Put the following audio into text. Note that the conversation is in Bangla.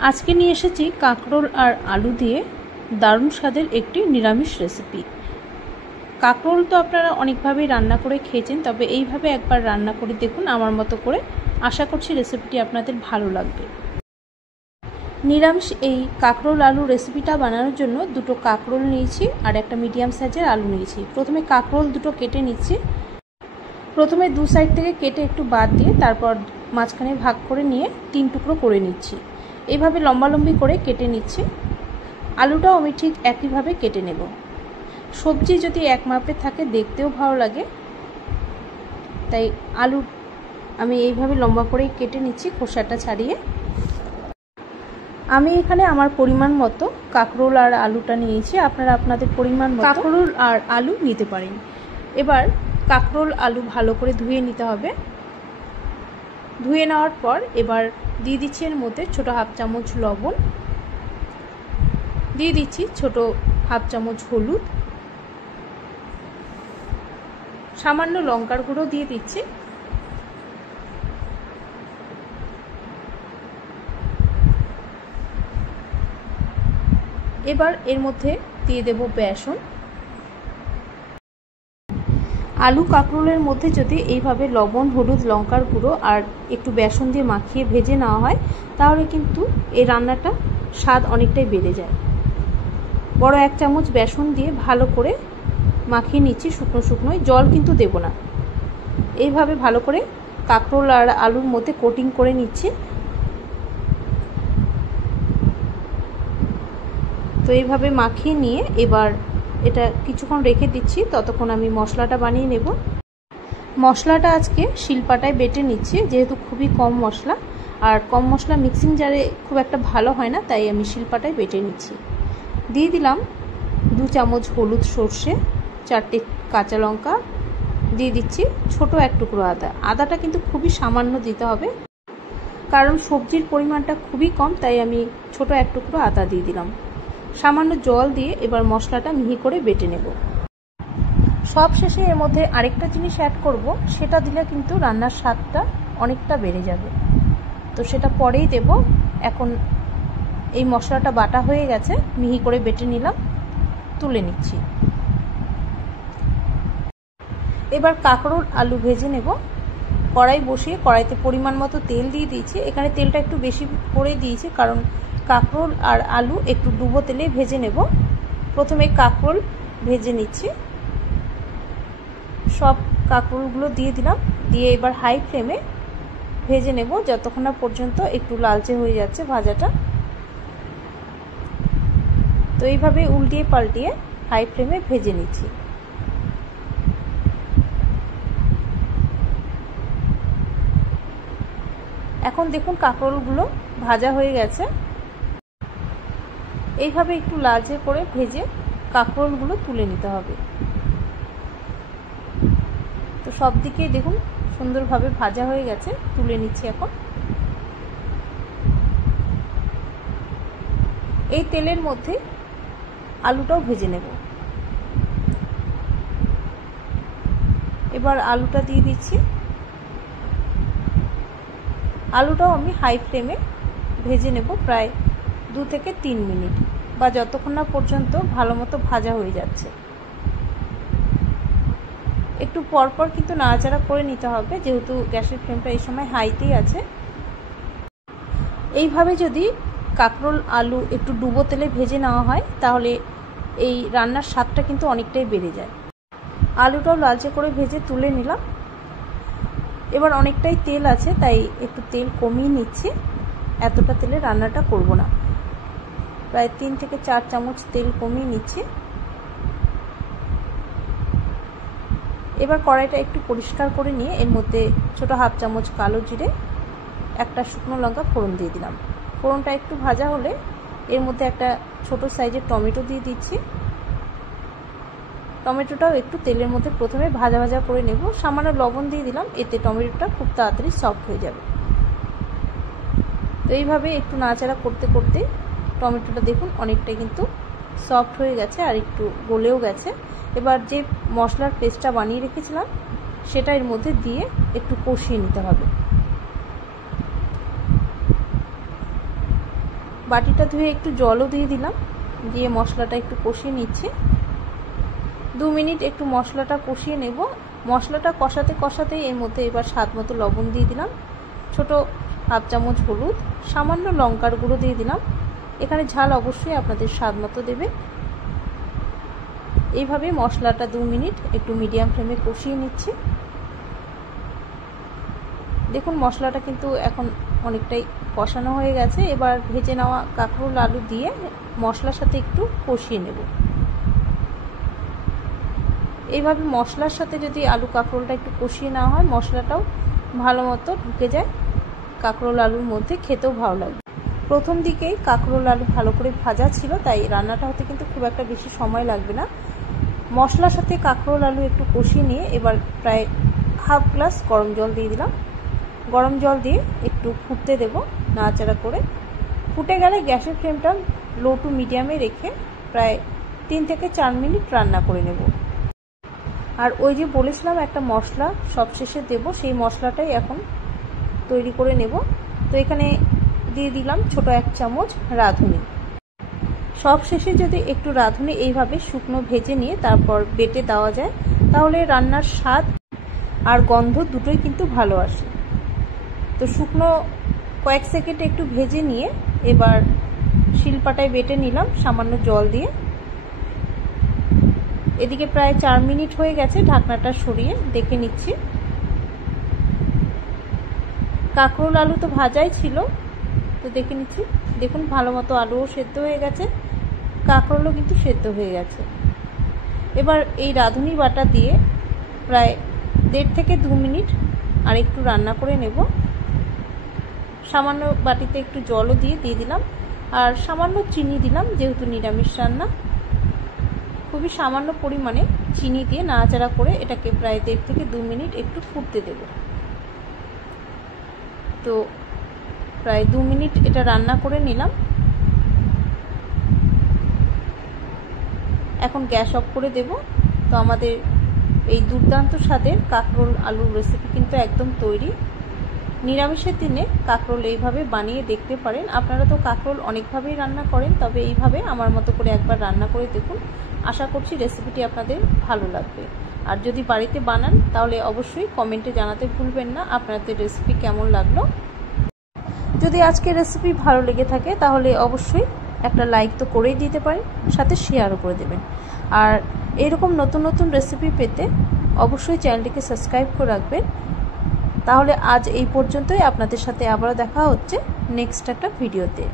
আজকে নিয়ে এসেছি কাঁকরোল আর আলু দিয়ে দারুণ স্বাদের একটি নিরামিষ রেসিপি। কাঁকরোল তো আপনারা অনেকভাবেই রান্না করে খেয়েছেন, তবে এইভাবে একবার রান্না করে দেখুন আমার মতো করে। আশা করছি রেসিপিটি আপনাদের ভালো লাগবে। নিরামিষ এই কাঁকরোল আলু রেসিপিটা বানানোর জন্য দুটো কাঁকরোল নিয়েছি আর একটা মিডিয়াম সাইজের আলু নিয়েছি। প্রথমে কাঁকরোল দুটো কেটে নিচ্ছি। প্রথমে দু সাইড থেকে কেটে একটু বাদ দিয়ে তারপর মাঝখানে ভাগ করে নিয়ে 3 টুকরো করে নিচ্ছি। এইভাবে লম্বালম্বি করে কেটে নিচ্ছি। আলুটাও আমি ঠিক একইভাবে কেটে নেব। সবজি যদি এক মাপের থাকে দেখতেও ভালো লাগে, তাই আলু আমি এইভাবে লম্বা করেই কেটে নিচ্ছি খোসাটা ছাড়িয়ে। আমি এখানে আমার পরিমাণ মতো কাঁকরোল আর আলুটা নিয়েছি, আপনারা আপনাদের পরিমাণ মতো কাঁকরোল আর আলু নিতে পারেন। এবার কাঁকরোল আলু ভালো করে ধুয়ে নিতে হবে। ধুয়ে নেওয়ার পর এবার দিয়ে দিচ্ছি এর মধ্যে ছোটো হাফ চামচ লবণ, দিয়ে দিচ্ছি ছোটো হাফ চামচ হলুদ, সামান্য লঙ্কার গুঁড়ো দিয়ে দিচ্ছি, এবার এর মধ্যে দিয়ে দেব বেসন। আলু কাঁকরোলের মধ্যে যদি এইভাবে লবণ, হলুদ, লঙ্কার গুঁড়ো আর একটু বেসন দিয়ে মাখিয়ে ভেজে নেওয়া হয় তাহলে কিন্তু এই রান্নাটা স্বাদ অনেকটাই বেড়ে যায়। বড় 1 চামচ বেসন দিয়ে ভালো করে মাখিয়ে নিচ্ছি শুকনো শুকনোই, জল কিন্তু দেব না। এইভাবে ভালো করে কাঁকরোল আর আলুর মধ্যে কোটিং করে নিচ্ছি। তো এইভাবে মাখিয়ে নিয়ে এবার এটা কিছুক্ষণ রেখে দিচ্ছি, ততক্ষণ আমি মশলাটা বানিয়ে নেব। মশলাটা আজকে শিলপাটায় বেটে নিচ্ছি, যেহেতু খুবই কম মশলা, আর কম মশলা মিক্সিং জারে খুব একটা ভালো হয় না, তাই আমি শিলপাটায় বেটে নিচ্ছি। দিয়ে দিলাম 2 চামচ হলুদ সর্ষে, 4টে কাঁচা লঙ্কা, দিয়ে দিচ্ছি ছোটো 1 টুকরো আদা। আদাটা কিন্তু খুবই সামান্য দিতে হবে, কারণ সবজির পরিমাণটা খুবই কম, তাই আমি ছোটো 1 টুকরো আদা দিয়ে দিলাম। সামান্য জল দিয়ে এবার মশলাটা মিহি করে বেটে নেব। সব শেষে এর মধ্যে আরেকটা জিনিস অ্যাড করব, সেটা দিলে কিন্তু রান্নার স্বাদটা অনেকটা বেড়ে যাবে, তো সেটা পরেই দেব। এখন এই মশলাটা বাটা হয়ে গেছে, মিহি করে বেটে নিলাম, তুলে নিচ্ছি। এবার কাঁকরোল আলু ভেজে নেব। কড়াই বসিয়ে কড়াইতে পরিমাণ মতো তেল দিয়ে দিয়েছি। এখানে তেলটা একটু বেশি করে দিয়েছি, কারণ কাঁকরোল আর আলু একটু ডুবো তেলে ভেজে নেব। প্রথমে কাঁকরোল ভেজে নিচ্ছি, সব কাঁকরোলগুলো দিয়ে দিলাম, দিয়ে এবার হাই ফ্লেমে ভেজে নেব যতক্ষণ না পর্যন্ত একটু লালচে হয়ে যাচ্ছে ভাজাটা। তো এইভাবে উল্টিয়ে পাল্টিয়ে হাই ফ্লেমে ভেজে নিচ্ছি। এখন দেখুন কাঁকরোলগুলো ভাজা হয়ে গেছে। এইভাবে একটু লালচে করে ভেজে কাঁকরোলগুলো তুলে নিতে হবে। তো সব দিকেই দেখুন সুন্দরভাবে ভাজা হয়ে গেছে, তুলে নিচ্ছি। এখন এই তেলের মধ্যে আলুটাও ভেজে নেব। এবার আলুটা দিয়ে দিচ্ছি। আলুটাও আমি হাই ফ্লেমে ভেজে নেব প্রায় 2 থেকে 3 মিনিট, বা যতক্ষণ না পর্যন্ত ভালো মতো ভাজা হয়ে যাচ্ছে। একটু পরপর কিন্তু নাড়াচাড়া করে নিতে হবে, যেহেতু গ্যাসের ফ্লেমটা এই সময় হাইতেই আছে। এইভাবে যদি কাঁকরোল আলু একটু ডুবো তেলে ভেজে নেওয়া হয় তাহলে এই রান্নার স্বাদটা কিন্তু অনেকটাই বেড়ে যায়। আলুটাও লালচে করে ভেজে তুলে নিলাম। এবার অনেকটাই তেল আছে, তাই একটু তেল কমিয়ে নিচ্ছি। এতটা তেলে রান্নাটা করব না, প্রায় 3 থেকে 4 চামচ তেল কমিয়ে নিচ্ছি। এবার কড়াইটা একটু পরিষ্কার করে নিয়ে এর মধ্যে ছোটো হাফ চামচ কালো জিরে, একটা শুকনো লঙ্কা ফোড়ন দিয়ে দিলাম। ফোড়নটা একটু ভাজা হলে এর মধ্যে একটা ছোটো সাইজের টমেটো দিয়ে দিচ্ছি। টমেটোটাও একটু তেলের মধ্যে প্রথমে ভাজা ভাজা করে নেব। সামান্য লবণ দিয়ে দিলাম, এতে টমেটোটা খুব তাড়াতাড়ি সফট হয়ে যাবে। তো এইভাবে একটু নাড়াচাড়া করতে করতে টমেটোটা দেখুন অনেকটাই কিন্তু সফট হয়ে গেছে আর একটু গলেও গেছে। এবার যে মশলার পেস্টটা বানিয়ে রেখেছিলাম সেটা এর মধ্যে দিয়ে একটু কষিয়ে নিতে হবে। বাটিটা ধুয়ে একটু জলও দিয়ে দিলাম, দিয়ে মশলাটা একটু কষিয়ে নিচ্ছি। 2 মিনিট একটু মশলাটা কষিয়ে নেব। মশলাটা কষাতে কষাতেই এর মধ্যে এবার স্বাদ মতো লবণ দিয়ে দিলাম, ছোট হাফ চামচ হলুদ, সামান্য লঙ্কার গুঁড়ো দিয়ে দিলাম। এখানে ঝাল অবশ্যই আপনাদের স্বাদ মতো দেবে। এইভাবে মশলাটা 2 মিনিট একটু মিডিয়াম ফ্লেমে কষিয়ে নিচ্ছি। দেখুন মশলাটা কিন্তু এখন অনেকটাই কষানো হয়ে গেছে। এবার ভেজে নেওয়া কাঁকরোল আলু দিয়ে মশলার সাথে একটু কষিয়ে নেব। এইভাবে মশলার সাথে যদি আলু কাঁকরোলটা একটু কষিয়ে নেওয়া হয়, মশলাটাও ভালো মতো ঢুকে যায় কাঁকরোল আলুর মধ্যে, খেতেও ভালো লাগবে। প্রথম দিকেই কাঁকরোল আলু ভালো করে ভাজা ছিল, তাই রান্নাটা হতে কিন্তু খুব একটা বেশি সময় লাগবে না। মশলার সাথে কাঁকরোল আলু একটু কষিয়ে নিয়ে এবার প্রায় হাফ গ্লাস গরম জল দিয়ে দিলাম। গরম জল দিয়ে একটু ফুটতে দেব নাড়াচাড়া করে। ফুটে গেলে গ্যাসের ফ্লেমটা লো টু মিডিয়ামে রেখে প্রায় 3 থেকে 4 মিনিট রান্না করে নেব। আর ওই যে বলেছিলাম একটা মশলা সবশেষে দেব, সেই মশলাটাই এখন তৈরি করে নেব। তো এখানে দিয়ে দিলাম ছোট 1 চামচ রাঁধুনি। সব শেষে যদি একটু রাঁধুনি এইভাবে শুকনো ভেজে নিয়ে তারপর বেটে দেওয়া যায়, তাহলে রান্নার স্বাদ আর গন্ধ দুটোই কিন্তু ভালো আসে। তো শুকনো কয়েক সেকেন্ড একটু ভেজে নিয়ে এবার শিলপাটায় বেটে নিলাম সামান্য জল দিয়ে। এদিকে প্রায় 4 মিনিট হয়ে গেছে, ঢাকনাটা সরিয়ে দেখে নিচ্ছি। কাঁকরোল আলু তো ভাজাই ছিল, তো দেখে নিচ্ছি। দেখুন ভালো মতো আলুও সেদ্ধ হয়ে গেছে, কাঁকরোলও কিন্তু সেদ্ধ হয়ে গেছে। এবার এই রাঁধুনি বাটা দিয়ে প্রায় 1.5 থেকে 2 মিনিট আর একটু রান্না করে নেব। সামান্য বাটিতে একটু জলও দিয়ে দিলাম, আর সামান্য চিনি দিলাম, যেহেতু নিরামিষ রান্না। খুবই সামান্য পরিমাণে চিনি দিয়ে নাড়াচাড়া করে এটাকে প্রায় 1.5 থেকে 2 মিনিট একটু ফুটতে দেব। তো প্রায় 2 মিনিট এটা রান্না করে নিলাম। এখন গ্যাস অফ করে দেব। তো আমাদের এই দুর্দান্ত স্বাদের কাঁকরোল আলুর রেসিপি কিন্তু একদম তৈরি। নিরামিষের দিনে কাঁকরোল এইভাবে বানিয়ে দেখতে পারেন। আপনারা তো কাঁকরোল অনেকভাবেই রান্না করেন, তবে এইভাবে আমার মতো করে একবার রান্না করে দেখুন। আশা করছি রেসিপিটি আপনাদের ভালো লাগবে। আর যদি বাড়িতে বানান তাহলে অবশ্যই কমেন্টে জানাতে ভুলবেন না আপনাদের রেসিপি কেমন লাগলো। যদি আজকের রেসিপি ভালো লেগে থাকে তাহলে অবশ্যই একটা লাইক তো করেই দিতে পারেন, সাথে শেয়ারও করে দেবেন। আর এরকম নতুন নতুন রেসিপি পেতে অবশ্যই চ্যানেলটিকে সাবস্ক্রাইব করে রাখবেন। তাহলে আজ এই পর্যন্তই। আপনাদের সাথে আবারও দেখা হচ্ছে নেক্সট একটা ভিডিওতে।